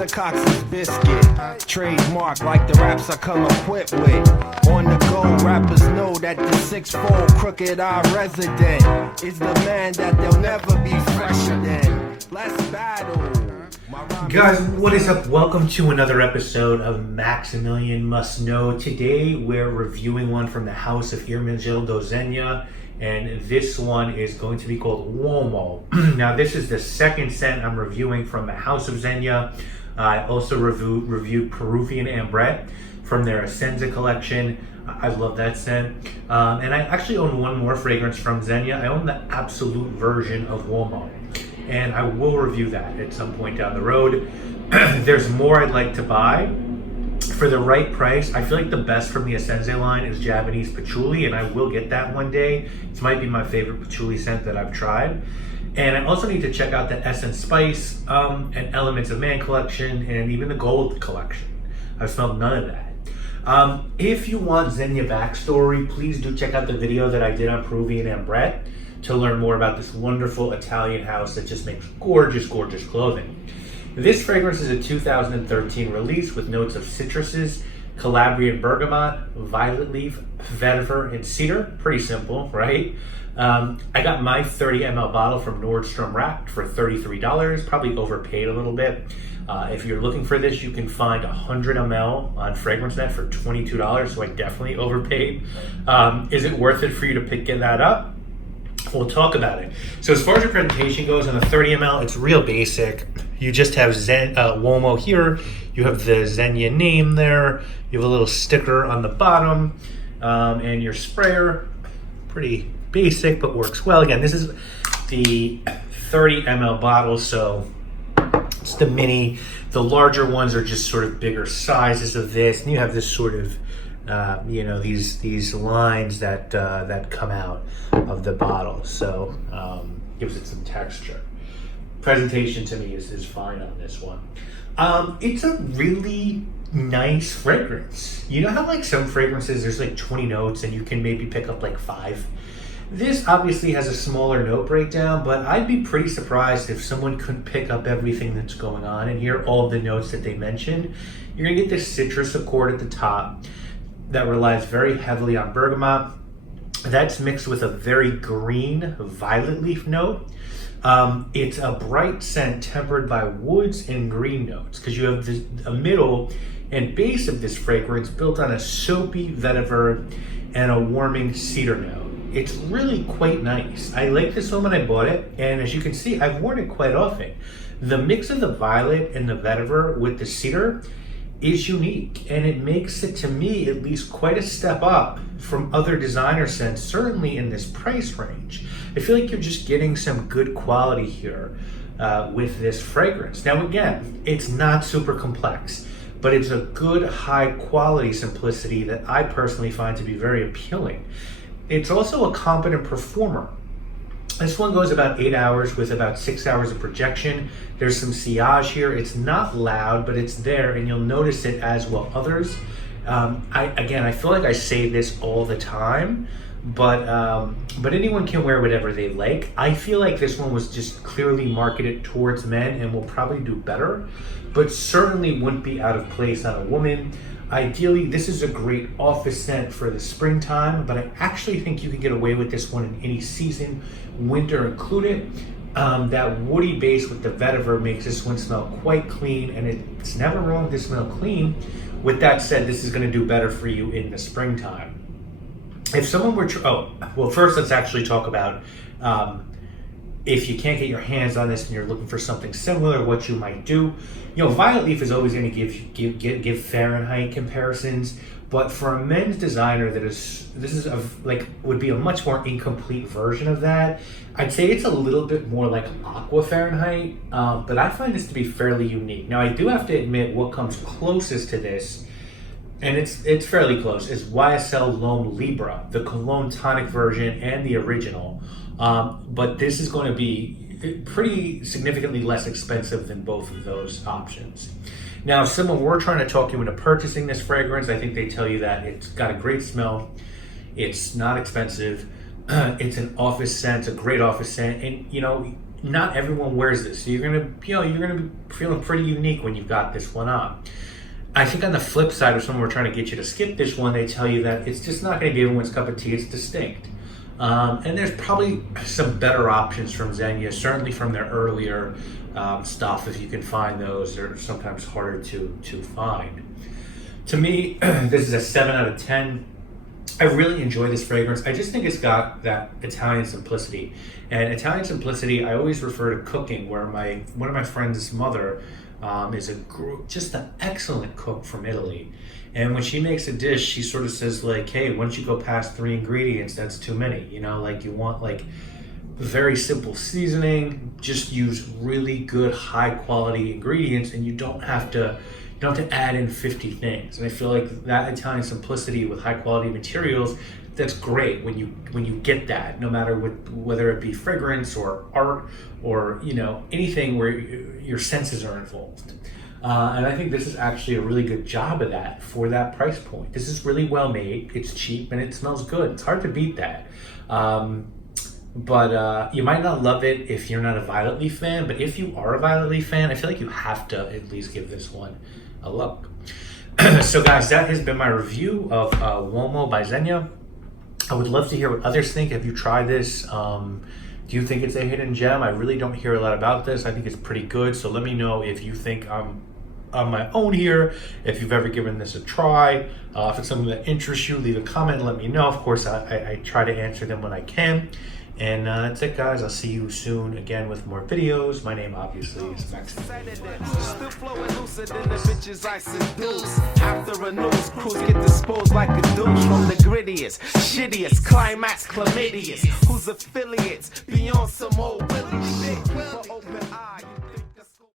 a Cox's biscuit. Trademark like the raps I come equipped with. On the go, rappers know that the 6'4" crooked eye resident is the man that they'll never be fresher than. Let's battle. Guys, what is up? Welcome to another episode of Maximilian Must Know. Today we're reviewing one from the house of Ermenegildo Zegna, and this one is going to be called Uomo. Now this is the second scent I'm reviewing from the house of Zegna. I also reviewed Peruvian Ambrette from their Essenza collection. I love that scent. And I actually own one more fragrance from Zegna. I own the absolute version of Uomo, and I will review that at some point down the road. There's more I'd like to buy. For the right price, I feel like the best from the Essenza line is Japanese patchouli, and I will get that one day. This might be my favorite patchouli scent that I've tried. And I also need to check out the Essence Spice and Elements of Man collection, and even the Gold collection. I've smelled none of that. If you want Zegna backstory, please do check out the video that I did on Peruvian Ambrette to learn more about this wonderful Italian house that just makes gorgeous, gorgeous clothing. This fragrance is a 2013 release with notes of citruses, Calabrian bergamot, violet leaf, vetiver, and cedar. Pretty simple, right? I got my 30 ml bottle from Nordstrom Rack for $33, probably overpaid a little bit. If you're looking for this, you can find 100 ml on FragranceNet for $22, so I definitely overpaid. Is it worth it for you to get that up? We'll talk about it. So as far as your presentation goes on the 30 ml, it's real basic. You just have Uomo here. You have the Zegna name there. You have a little sticker on the bottom, and your sprayer. Pretty basic, but works well. Again, this is the 30 ml bottle, so it's the mini. The larger ones are just sort of bigger sizes of this, and you have this sort of these lines that come out of the bottle, so gives it some texture. Presentation to me is fine on this one. It's a really nice fragrance. You know how like some fragrances there's like 20 notes and you can maybe pick up like 5? This obviously has a smaller note breakdown, but I'd be pretty surprised if someone couldn't pick up everything that's going on and hear all of the notes that they mentioned. You're gonna get this citrus accord at the top that relies very heavily on bergamot. That's mixed with a very green violet leaf note. It's a bright scent tempered by woods and green notes, because you have a middle and base of this fragrance built on a soapy vetiver and a warming cedar note. It's really quite nice. I like this one when I bought it, and as you can see, I've worn it quite often. The mix of the violet and the vetiver with the cedar is unique, and it makes it, to me at least, quite a step up from other designer scents, certainly in this price range. I feel like you're just getting some good quality here with this fragrance. Now again, it's not super complex, but it's a good high quality simplicity that I personally find to be very appealing. It's also a competent performer. This one goes about 8 hours with about 6 hours of projection. There's some sillage here. It's not loud, but it's there, and you'll notice it as will others. I feel like I say this all the time, but anyone can wear whatever they like. I feel like this one was just clearly marketed towards men and will probably do better, but certainly wouldn't be out of place on a woman. Ideally, this is a great office scent for the springtime, but I actually think you can get away with this one in any season, winter included. That woody base with the vetiver makes this one smell quite clean, and it's never wrong to smell clean. With that said, this is going to do better for you in the springtime. If someone were first let's actually talk about if you can't get your hands on this and you're looking for something similar, what you might do. Violet leaf is always going to give Fahrenheit comparisons, but for a men's designer would be a much more incomplete version of that. I'd say it's a little bit more like aqua Fahrenheit, but I find this to be fairly unique. Now I do have to admit, what comes closest to this, and it's fairly close, is YSL L'Homme Libre, the Cologne tonic version and the original. But this is going to be pretty significantly less expensive than both of those options. Now, if someone were trying to talk you into purchasing this fragrance, I think they tell you that it's got a great smell, it's not expensive, it's an office scent, a great office scent, and not everyone wears this. So you're gonna be feeling pretty unique when you've got this one on. I think on the flip side, if someone were trying to get you to skip this one, they tell you that it's just not going to be everyone's cup of tea. It's distinct. And there's probably some better options from Zegna, certainly from their earlier stuff. If you can find those, they're sometimes harder to find. To me, this is a 7 out of 10. I really enjoy this fragrance. I just think it's got that Italian simplicity. And Italian simplicity, I always refer to cooking, where one of my friends' mother is just an excellent cook from Italy. And when she makes a dish, she sort of says like, hey, once you go past 3 ingredients, that's too many. You know, like you want like very simple seasoning, just use really good high quality ingredients, and you don't have to add in 50 things. And I feel like that Italian simplicity with high quality materials, that's great when you get that, no matter whether it be fragrance or art or anything where your senses are involved. And I think this is actually a really good job of that for that price point. This is really well made, it's cheap, and it smells good. It's hard to beat that. But you might not love it if you're not a Violet Leaf fan, but if you are a Violet Leaf fan, I feel like you have to at least give this one a look. So guys, that has been my review of Uomo by Zegna. I would love to hear what others think. Have you tried this? Do you think it's a hidden gem? I really don't hear a lot about this. I think it's pretty good. So let me know if you think I'm on my own here, if you've ever given this a try. If it's something that interests you, leave a comment and let me know. Of course, I try to answer them when I can. And that's it, guys. I'll see you soon again with more videos. My name, obviously, is Maximilian. Still flowing looser than the bitches I seduce. After a news cruise, get disposed like a douche from the grittiest, shittiest, climax chlamydias. Whose affiliates beyond some old Willie shit. Keep an open eye.